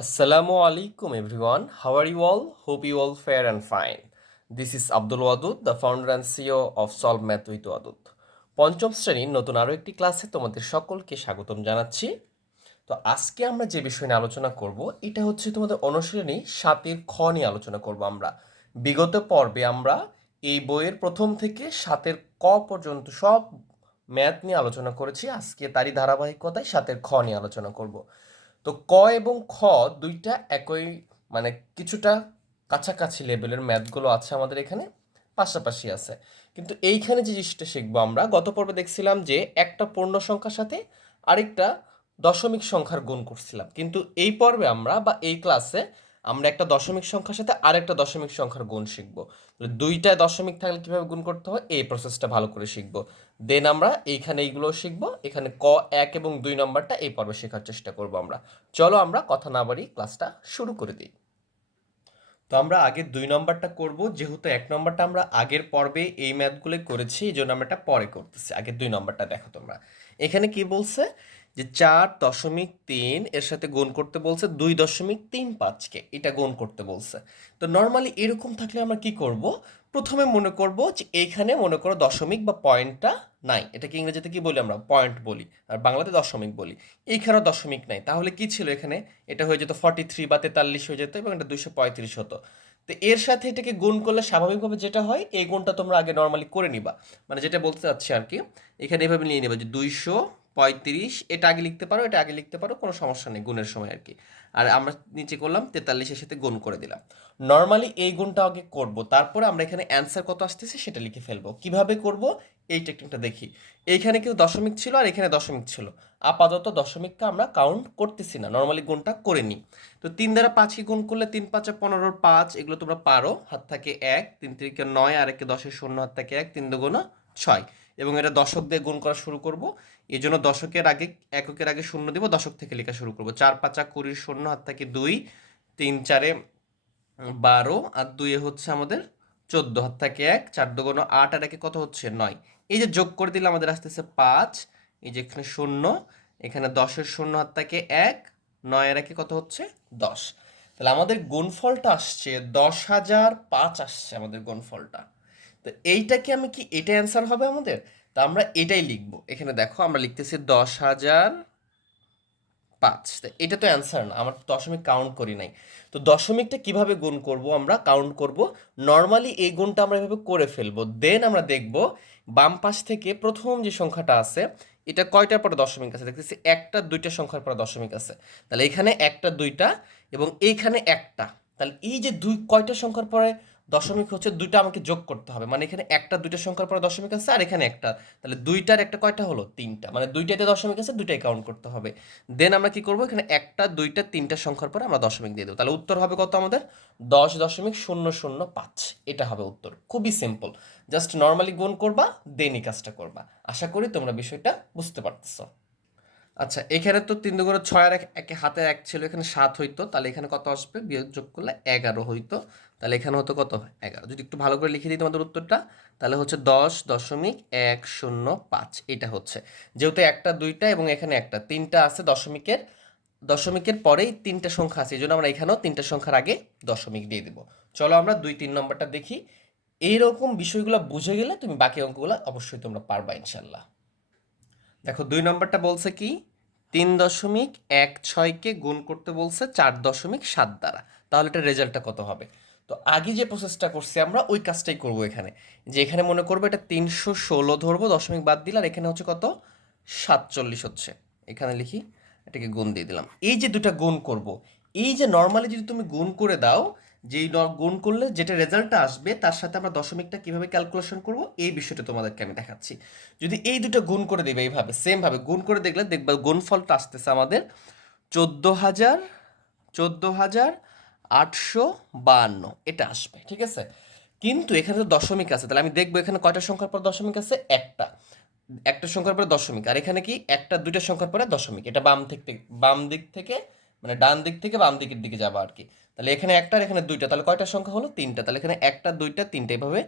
Assalamu alaikum everyone. How are you all? Hope you all fair and fine. This is Abdul Wadud, the founder and CEO of Solve Math with Wadud. পঞ্চম শ্রেণির নতুন আরও একটি ক্লাসে তোমাদের সকলকে স্বাগতম জানাচ্ছি তো আজকে আমরা যে বিষয় নিয়ে আলোচনা করব এটা হচ্ছে তোমাদের অনুশীলনী সাতের খ নিয়ে আলোচনা করব আমরা বিগত পর্বে আমরা এই বইয়ের প্রথম থেকে সাতের ক পর্যন্ত সব ম্যাথ নিয়ে আলোচনা করেছি আজকে তারই ধারাবাহিকতায় সাতের খ নিয়ে আলোচনা করব তো ক এবং খ দুইটা একই মানে কিছুটা কাছাকাছি লেভেলের ম্যাথগুলো আছে আমাদের এখানে, পাশাপাশি আছে। কিন্তু এইখানে যে জিনিসটা শিখব আমরা, গত পর্বে দেখছিলাম যে একটা পূর্ণ সংখ্যার সাথে আরেকটা দশমিক সংখ্যার গুণ করছিলাম। কিন্তু এই পর্বে আমরা বা এই ক্লাসে আমরা একটা দশমিক সংখ্যার সাথে আরেকটা দশমিক সংখ্যার গুণ শিখব। দুইটা দশমিক থাকলে কীভাবে গুণ করতে হয়? এই প্রসেসটা ভালো করে শিখব। দেন আমরা এইখানে এইগুলো শিখব, এখানে ক, এক এবং দুই নম্বরটা এই পর্বে শেখার চেষ্টা করব আমরা। চলো আমরা কথা না বাড়ি ক্লাসটা শুরু করে দিই। তো আমরা আগে দুই নম্বরটা করব, যেহেতু এক নম্বরটা আমরা আগের পর্বে এই ম্যাথগুলো করেছি এই জন্য আমরা এটা পরে করতেছি। আগে দুই নম্বরটা দেখো তোমরা। এখানে কি বলছে? যে চার দশমিক তিন এর সাথে গুণ করতে বলছে, দুই দশমিক তিন পাঁচকে এটা গুণ করতে বলছে। তো নর্মালি এরকম থাকলে আমরা কি করব? প্রথমে মনে করব যে এইখানে মনে করো দশমিক বা পয়েন্টটা নাই। এটাকে ইংরেজিতে কি বলি আমরা? পয়েন্ট বলি। আর বাংলাতে দশমিক বলি। এইখানেও দশমিক নাই। তাহলে কি ছিল এখানে? এটা হয়ে যেত ফর্টি থ্রি বা তেতাল্লিশ হয়ে যেত এবং এটা দুইশো পঁয়ত্রিশ হতো। তো এর সাথে এটাকে গুণ করলে স্বাভাবিকভাবে যেটা হয়, এই গুণটা তোমরা আগে নর্মালি করে নিবা। মানে যেটা বলতে চাচ্ছি আর কি, এখানে এভাবে নিয়ে নেবা যে দুইশো পঁয়ত্রিশ, এটা আগে লিখতে পারো, এটা আগে লিখতে পারো, কোনো সমস্যা নেই, গুণের সময় আর কি। আর আমরা নিচে করলাম, তেতাল্লিশের সাথে গুণ করে দিলাম। নর্মালি এই গুণটা আগে করব, তারপরে আমরা এখানে অ্যান্সার কত আসতেছে সেটা লিখে ফেলব। কীভাবে করব? এই টেকনিকটা দেখি। এইখানে কেউ দশমিক ছিল আর এখানে দশমিক ছিল। আপাতত দশমিককে আমরা কাউন্ট করতেছি না নর্মালি গুণটা করে নিই। তো তিন দ্বারা পাঁচকে গুণ করলে তিন পাঁচে পনেরোর পাঁচ, এগুলো তোমরা পারো। হাত থাকে এক, তিন তিরিকে নয়, আর একে দশের শূন্য, হাত থাকে এক, তিন দুগুণ ছয়। এবং এটা দশক দিয়ে গুণ করা শুরু করব। এই জন্য দশকের আগে, এককের আগে শূন্য দিব, দশক থেকে লেখা শুরু করব। চার পাঁচা কুড়ির শূন্য, হাত থেকে দুই, তিন চারে বারো, আর দুইয়ে হচ্ছে আমাদের চোদ্দ, হাত থেকে এক, চার দুগুণ আট, আর একে কত হচ্ছে? নয়। এই যে যোগ করে দিলে আমাদের আসতেছে পাঁচ, এই যে এখানে শূন্য, এখানে দশের শূন্য, হাত থেকে এক, নয়ের একে কত হচ্ছে? দশ। তাহলে আমাদের গুণফলটা আসছে দশ হাজার পাঁচ আসছে আমাদের গুণফলটা। তো এইটাকে আমি কি এটা অ্যান্সার হবে আমাদের? তো আমরা এটাই লিখব। এখানে দেখো আমরা লিখতেছি দশ হাজার পাঁচ। তো এটা তো অ্যান্সার না, আমার দশমিক কাউন্ট করি নাই। তো দশমিকটা কীভাবে গুণ করব আমরা? কাউন্ট করব। নর্মালি এই গুণটা আমরা এভাবে করে ফেলব। দেন আমরা দেখব বাম পাশ থেকে প্রথম যে সংখ্যাটা আছে, এটা কয়টার পরে দশমিক আছে? দেখতেছি একটা, দুইটা সংখ্যার পরে দশমিক আছে। তাহলে এখানে একটা, দুইটা এবং এইখানে একটা। তাহলে এই যে দুই, কয়টা সংখ্যার পরে দশমিক হচ্ছে দুইটা আমাকে যোগ করতে হবে। মানে এখানে একটা দুইটা সংখ্যার পরে দশমিক আছে আর এখানে একটা। তাহলে দুইটার একটা কয়টা হলো? তিনটা। মানে দুইটাতে দশমিক আছে দুইটাই কাউন্ট করতে হবে। দেন আমরা কি করব? এখানে একটা, দুইটা, তিনটা সংখ্যার পরে আমরা দশমিক দিয়ে দেবো। তাহলে উত্তর হবে কত আমাদের? দশ দশমিক শূন্য শূন্য পাঁচ। এটা হবে উত্তর। খুবই সিম্পল জাস্ট নর্মালি গুণ করবা দেনই কাজটা করবা। আশা করি তোমরা বিষয়টা বুঝতে পারতেছো। আচ্ছা এখানে তো তিন দুগুণে ছয় আর এক হাতে এক ছিল, এখানে সাত হইতো, তাহলে এখানে কত আসবে? বিয়োগ যোগ করলে এগারো হইতো, তাহলে এখানে হতো কত? এগারো। যদি একটু ভালো করে লিখে দিই তোমাদের উত্তরটা, তাহলে হচ্ছে দশ দশমিক এক শূন্য পাঁচ, এটা হচ্ছে। যেহেতু একটা, দুইটা এবং এখানে একটা, তিনটা আছে দশমিকের দশমিকের পরেই তিনটা সংখ্যা আছে এই জন্য আমরা এখানেও তিনটা সংখ্যার আগে দশমিক দিয়ে দেবো। চলো আমরা দুই তিন নম্বরটা দেখি। এইরকম বিষয়গুলো বুঝে গেলে তুমি বাকি অঙ্কগুলো অবশ্যই তোমরা পারবা ইনশাল্লাহ। দেখো, দুই নম্বরটা বলছে কি? তিন দশমিক এক ছয়কে গুণ করতে বলছে চার দশমিক সাত দ্বারা। তাহলে এটা রেজাল্টটা কত হবে? তো আগে যে প্রসেসটা করছি আমরা, ওই কাজটাই করব এখানে। যে এখানে মনে করব এটা তিনশো ষোলো ধরবো, দশমিক বাদ দিলে, আর এখানে হচ্ছে কত? সাতচল্লিশ হচ্ছে। এখানে লিখি, এটাকে গুণ দিয়ে দিলাম। এই যে দুটা গুণ করব, এই যে নর্মালি যদি তুমি গুণ করে দাও যেই গুণ করলে যেটা রেজাল্টটা আসবে, তার সাথে আমরা দশমিকটা কীভাবে ক্যালকুলেশন করব, এই বিষয়টা তোমাদেরকে আমি দেখাচ্ছি। যদি এই দুটো গুণ করে দেবে এইভাবে সেমভাবে গুণ করে দেখলে দেখবে গুণফলটা আসতেছে আমাদের চোদ্দ হাজার চোদ্দ হাজার আটশো বাহান্ন। এটা আসবে, ঠিক আছে? কিন্তু এখানে তো দশমিক আছে, তাহলে আমি দেখব এখানে কয়টা সংখ্যার পর দশমিক আছে? একটা। একটা সংখ্যার পরে দশমিক, আর এখানে কি? একটা, দুইটা সংখ্যার পরে দশমিক। এটা বাম থেকে, বাম দিক থেকে মানে ডান দিক থেকে বাম দিকের দিকে যাবা আর কি। তাহলে এখানে একটা আর এখানে দুইটা, তাহলে কয়টা সংখ্যা হলো? তিনটা। তাহলে এখানে একটা, দুইটা, তিনটা এভাবে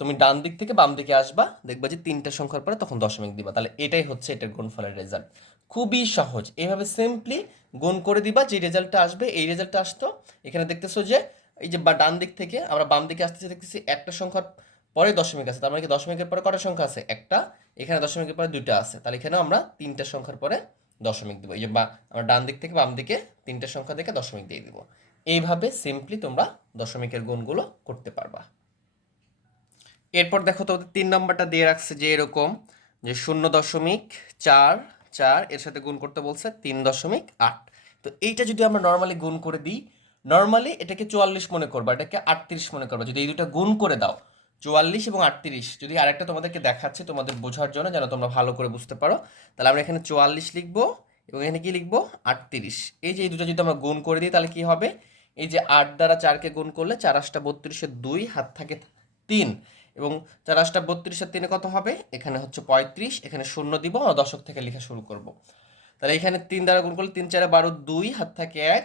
তুমি ডান দিক থেকে বাম দিকে আসবা, দেখবা যে তিনটা সংখ্যার পরে তখন দশমিক দিবা। তাহলে এটাই হচ্ছে এটার গুণফলের রেজাল্ট খুবই সহজ। এইভাবে সিম্পলি গুণ করে দিবা, যে রেজাল্টটা আসবে, এই রেজাল্টটা আসতো। এখানে দেখতেছো যে এই যে বা ডান দিক থেকে আমরা বাম দিকে আসতেছি, দেখতেছি একটা সংখ্যার পরে দশমিক আছে। তার মানে কি দশমিকের পরে কটা সংখ্যা আছে? একটা। এখানে দশমিকের পরে দুইটা আছে। তাহলে এখানেও আমরা তিনটা সংখ্যার পরে দশমিক দিব। এই যে বা, আমরা ডান দিক থেকে বাম দিকে তিনটা সংখ্যা দেখে দশমিক দিয়ে দিব। এইভাবে সিম্পলি তোমরা দশমিকের গুণগুলো করতে পারবা। এরপর দেখো তো তিন নম্বরটা দিয়ে রাখছে যে এরকম, যে শূন্য দশমিক চার চার, এর সাথে গুণ করতে বলছে তিন দশমিক আট। তো এইটা যদি আমরা নর্মালি গুণ করে দিই নর্মালি এটাকে চুয়াল্লিশ মনে করবা, এটাকে আটত্রিশ মনে করবা। যদি এই দুটো গুণ করে দাও চুয়াল্লিশ এবং আটত্রিশ। যদি আরেকটা তোমাদেরকে দেখাচ্ছে, তোমাদের বোঝার জন্য যেন তোমরা ভালো করে বুঝতে পারো, তাহলে আমরা এখানে চুয়াল্লিশ লিখব এবং এখানে কি লিখব? আটত্রিশ। এই যে এই দুটো যদি আমরা গুণ করে দিই, তাহলে কি হবে? এই যে আট দ্বারা চারকে গুণ করলে চার আটটা বত্রিশের দুই, হাত থাকে তিন। এবং চার আটটা বত্রিশের তিনে কত হবে? এখানে হচ্ছে পঁয়ত্রিশ, এখানে শূন্য দিব, আমরা দশক থেকে লেখা শুরু করব। তাহলে এখানে তিন দ্বারা গুণ করলে তিন চারে বারো দুই, হাত থাকে এক।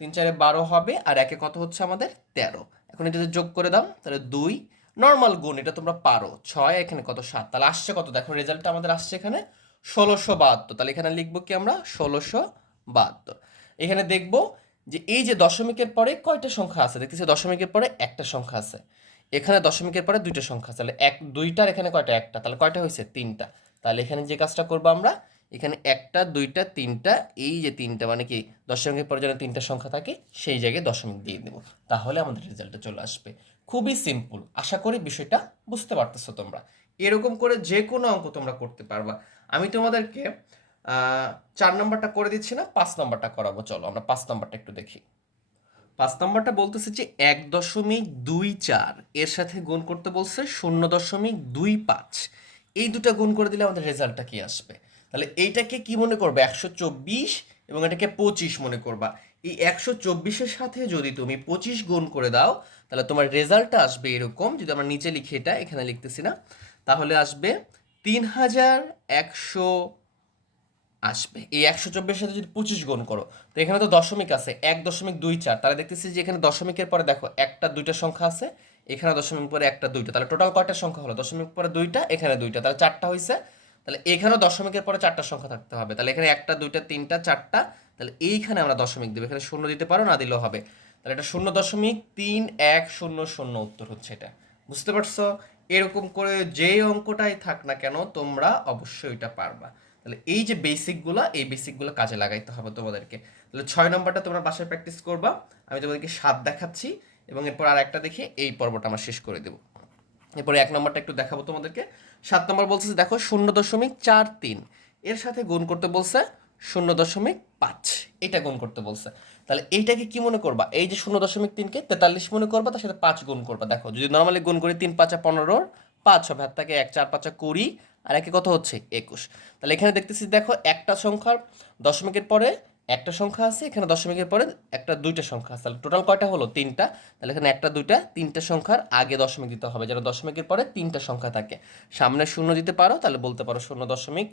তিন চারে বারো হবে, আর একে কত হচ্ছে আমাদের? তেরো। এখন এটা যোগ করে দাও, তাহলে দুই নর্মাল গুণ, এটা তোমরা পারো। ছয়, এখানে কত সাত? তাহলে আসছে কত? দেখো রেজাল্টটা আমাদের আসছে এখানে ষোলোশো বাহাত্তর। তাহলে এখানে লিখব কি আমরা? ষোলোশো বাহাত্তর। এখানে দেখব যে এই যে দশমিকের পরে কয়টা সংখ্যা আছে? দেখতেছি দশমিকের পরে একটা সংখ্যা আছে। এখানে দশমিকের পরে দুইটা সংখ্যা আছে। তাহলে এক, দুইটার এখানে কয়টা? একটা। তাহলে কয়টা হয়েছে? তিনটা। তাহলে এখানে যে কাজটা করব আমরা? এখানে একটা, দুইটা, তিনটা, এই যে তিনটা মানে কি? দশমিকের পরে যেন তিনটা সংখ্যা থাকে, সেই জায়গায় দশমিক দিয়ে দেবো। তাহলে আমাদের রেজাল্টটা চলে আসবে। খুবই সিম্পল আশা করি বিষয়টা বুঝতে পারতেছো তোমরা। এরকম করে যে কোনো অঙ্ক তোমরা করতে পারবা। আমি তোমাদেরকে চার নম্বরটা করে দিচ্ছি না, পাঁচ নম্বরটা করাবো। চলো, আমরা পাঁচ নম্বরটা একটু দেখি। পাঁচ নম্বরটা বলতেছে যে এক দশমিক দুই চার, এর সাথে গুণ করতে বলছে শূন্য দশমিক দুই পাঁচ। এই দুটা গুণ করে দিলে আমাদের রেজাল্টটা কি আসবে? তাহলে এইটাকে কি মনে করবে? একশো চব্বিশ এবং এটাকে পঁচিশ মনে করবা। এই একশো চব্বিশের সাথে যদি তুমি পঁচিশ গুণ করে দাও, তাহলে তোমার রেজাল্টটা আসবে এরকম, যদি আমরা নিচে লিখি এটা, এখানে লিখতেছি না, তাহলে আসবে তিন হাজার একশো আসবে। এই একশো চব্বিশের সাথে যদি পঁচিশ গুণ করো, তো এখানে তো দশমিক আছে, এক দশমিক দুই চার, তাহলে দেখতেছি যে এখানে দশমিকের পরে দেখো, একটা দুইটা সংখ্যা আছে, এখানে দশমিক পরে একটা দুইটা, তাহলে টোটাল কয়টা সংখ্যা হলো? দশমিক পরে দুইটা, এখানে দুইটা, তাহলে চারটা হয়েছে তাহলে এখানেও দশমিকের পরে চারটা সংখ্যা থাকতে হবে। তাহলে এখানে একটা, দুইটা, তিনটা, চারটা, তাহলে এইখানে আমরা দশমিক দেবো। এখানে শূন্য দিতে পারো, না দিলেও হবে। তাহলে এটা শূন্য দশমিক তিন এক শূন্য শূন্য উত্তর হচ্ছে এটা। বুঝতে পারছ? এরকম করে যেই অঙ্কটাই থাক না কেন, তোমরা অবশ্যই এটা পারবা। তাহলে এই যে বেসিকগুলো এই বেসিকগুলো কাজে লাগাইতে হবে তোমাদেরকে। তাহলে ছয় নম্বরটা তোমরা বাসায় প্র্যাকটিস করবা। আমি তোমাদেরকে সাত দেখাচ্ছি এবং এরপর আর একটা দেখে এই পর্বটা আমরা শেষ করে দেবো। এরপরে এক নম্বরটা একটু দেখাবো তোমাদেরকে। সাত নম্বর বলছে দেখো, শূন্য দশমিক চার তিন। এর সাথে গুণ করতে বলছে শূন্য দশমিক পাঁচ। এটা গুণ করতে বলছে। তাহলে এইটাকে কি মনে করবা? এই যে শূন্য দশমিক তিনকে তেতাল্লিশ মনে করবা, তার সাথে পাঁচ গুণ করবা। দেখো, যদি নর্মালি গুণ করি তিন পাঁচা পনেরোর পাঁচ হবে হাত তাকে এক, চার, পাঁচা কুড়ি, আর একে কত হচ্ছে? একুশ। তাহলে এখানে দেখতেছি, দেখো, একটা সংখ্যার দশমিকের পরে একটা সংখ্যা আছে, এখানে দশমিকের পরে একটা, দুইটা সংখ্যা আছে। তাহলে টোটাল কয়টা হলো? তিনটা। তাহলে এখানে একটা, দুইটা, তিনটা সংখ্যার আগে দশমিক দিতে হবে। যেন দশমিকের পরে তিনটা সংখ্যা থাকে। সামনে শূন্য দিতে পারো, তাহলে বলতে পারো শূন্য দশমিক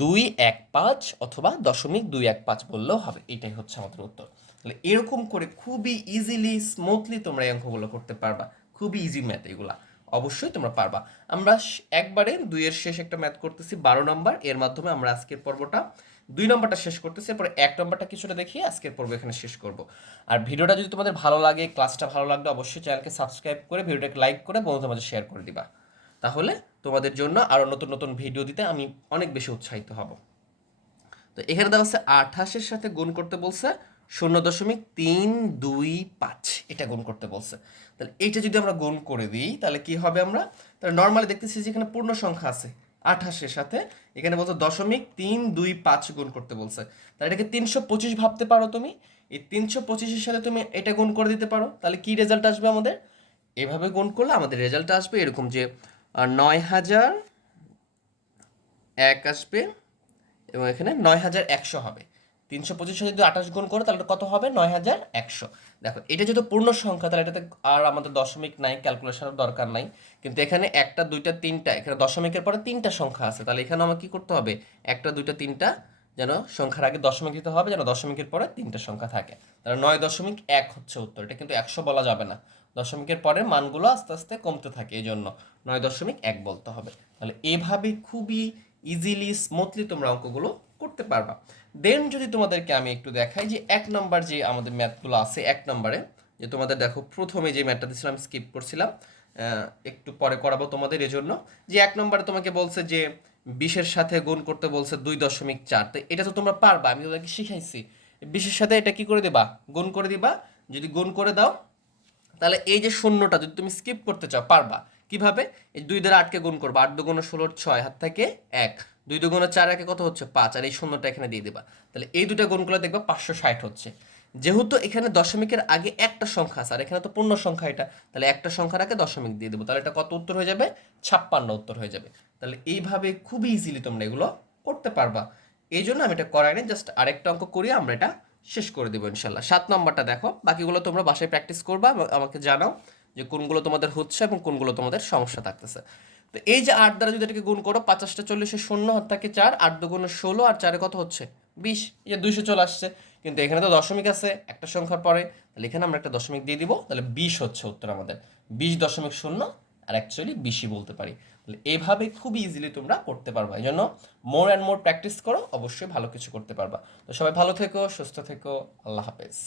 দুই এক পাঁচ অথবা দশমিক দুই এক পাঁচ বললেও হবে। এটাই হচ্ছে আমাদের উত্তর। তাহলে এরকম করে খুবই ইজিলি স্মুথলি তোমরা এই অঙ্কগুলো করতে পারবা। খুবই ইজি ম্যাথ এগুলা। অবশ্যই তোমরা পারবা। আমরা একবারে দুইয়ের শেষ একটা ম্যাথ করতেছি, বারো নম্বর এর মাধ্যমে আমরা আজকের পর্বটা দুই নম্বরটা শেষ করতেছি, এরপরে এক নম্বরটা কিছুটা দেখিয়ে আজকের পর্ব এখানে শেষ করব। আর ভিডিওটা যদি তোমাদের ভালো লাগে, ক্লাসটা ভালো লাগলে অবশ্যই চ্যানেলকে সাবস্ক্রাইব করে ভিডিওটাকে লাইক করে বন্ধুদের মাঝে শেয়ার করে দিবা। তাহলে তোমাদের জন্য আরও নতুন নতুন ভিডিও দিতে আমি অনেক বেশি উৎসাহিত হব। তো এখানে দেওয়া আছে আঠাশের সাথে গুণ করতে বলছে শূন্য দশমিক তিন দুই পাঁচ, এটা গুণ করতে বলছে। তাহলে এটা যদি আমরা গুণ করে দিই, তাহলে কি হবে আমরা? তাহলে নর্মালি দেখতেছি যে এখানে পূর্ণ সংখ্যা আছে। আঠাশের সাথে। এখানে বলছে দশমিক তিন দুই পাঁচ গুণ করতে বলছে। তাহলে এটাকে তিনশো পঁচিশ ভাবতে পারো তুমি। এই তিনশো পঁচিশের সাথে তুমি এটা গুণ করে দিতে পারো। তাহলে কি রেজাল্ট আসবে আমাদের? এভাবে গুণ করলে আমাদের রেজাল্ট আসবে এরকম যে নয় হাজার এক আসবে এবং এখানে নয় হাজার একশো হবে। তিনশো পঁচিশ যদি আঠাশ গুণ করো, তাহলে কত হবে? নয় হাজার একশো। দেখো, এটা যেহেতু পূর্ণ সংখ্যা, তাহলে এটাতে আর আমাদের দশমিক নাই ক্যালকুলেশনের দরকার নাই। কিন্তু এখানে একটা, দুইটা, তিনটা, এখানে দশমিকের পরে তিনটা সংখ্যা আছে। তাহলে এখানে আমাকে কি করতে হবে? একটা, দুইটা, তিনটা, যেন সংখ্যার আগে দশমিক দিতে হবে, যেন দশমিকের পরে তিনটা সংখ্যা থাকে। তাহলে নয় দশমিক এক হচ্ছে উত্তর। এটা কিন্তু একশো বলা যাবে না। দশমিকের পরে মানগুলো আস্তে আস্তে কমতে থাকে এই জন্য নয় দশমিক এক বলতে হবে। তাহলে এভাবে খুবই ইজিলি স্মুথলি তোমরা অঙ্কগুলো করতে পারবা। দেন যদি তোমাদেরকে আমি একটু দেখাই যে এক নাম্বার যে আমাদের ম্যাথগুলো আছে এক নম্বরে যে তোমাদের দেখো প্রথমে যে ম্যাথটা দিয়েছিলাম স্কিপ করছিলাম একটু পরে করাবো তোমাদের এজন্য, যে এক নম্বরে তোমাকে বলছে যে বিশের সাথে গুণ করতে বলছে দুই দশমিক চার। তো এটা তো তোমরা পারবা, আমি তোমাকে শিখাইছি। বিশের সাথে এটা কি করে দিবা? গুণ করে দিবা। যদি গুণ করে দাও, তাহলে এই যে শূন্যটা যদি তুমি স্কিপ করতে চাও, পারবা। কীভাবে? এই দুই দ্বারা আটকে গুণ করবা, আট দু দুগুণ ষোলোর ছয় হাত থেকে এক। দুই দুগুণ চার একে কত হচ্ছে? পাঁচ। আর এই শূন্যটা এখানে দিয়ে দিবা। তাহলে এই দুটো গুণগুলো দেখবা পাঁচশো ষাট হচ্ছে। যেহেতু এখানে দশমিকের আগে একটা সংখ্যা আছে, আর এখানে তো পূর্ণ সংখ্যা এটা, তাহলে একটা সংখ্যার আগে দশমিক দিয়ে দেবো। তাহলে এটা কত উত্তর হয়ে যাবে? ছাপ্পান্ন উত্তর হয়ে যাবে। তাহলে এইভাবে খুবই ইজিলি তোমরা এগুলো করতে পারবা। এই জন্য আমি এটা করাই নি জাস্ট আরেকটা অঙ্ক করিয়ে আমরা এটা শেষ করে দেবো ইনশাল্লাহ সাত নম্বরটা দেখো। বাকিগুলো তোমরা বাসায় প্র্যাকটিস করবা আমাকে জানাও যে কোনগুলো তোমাদের হচ্ছে এবং কোনগুলো তোমাদের সমস্যা থাকতেছে। তো এই যে আট দ্বারা যদি এটাকে গুণ করো, পাঁচাশটা চল্লিশে শূন্য হাত থাকে চার, আট দুগুণে ষোলো, আর চারে কত হচ্ছে? বিশ ইয়ে দুইশো চলে আসছে। কিন্তু এখানে তো দশমিক আছে, একটা সংখ্যার পরে। তাহলে এখানে আমরা একটা দশমিক দিয়ে দিব, তাহলে বিশ হচ্ছে উত্তর আমাদের। বিশ দশমিক শূন্য, আর অ্যাকচুয়ালি বেশি বলতে পারি। তাহলে এইভাবে খুব ইজিলি তোমরা করতে পারবা। এই জন্য মোর অ্যান্ড মোর প্র্যাকটিস করো, অবশ্যই ভালো কিছু করতে পারবা। তো সবাই ভালো থেকো, সুস্থ থেকো, আল্লাহ হাফেজ।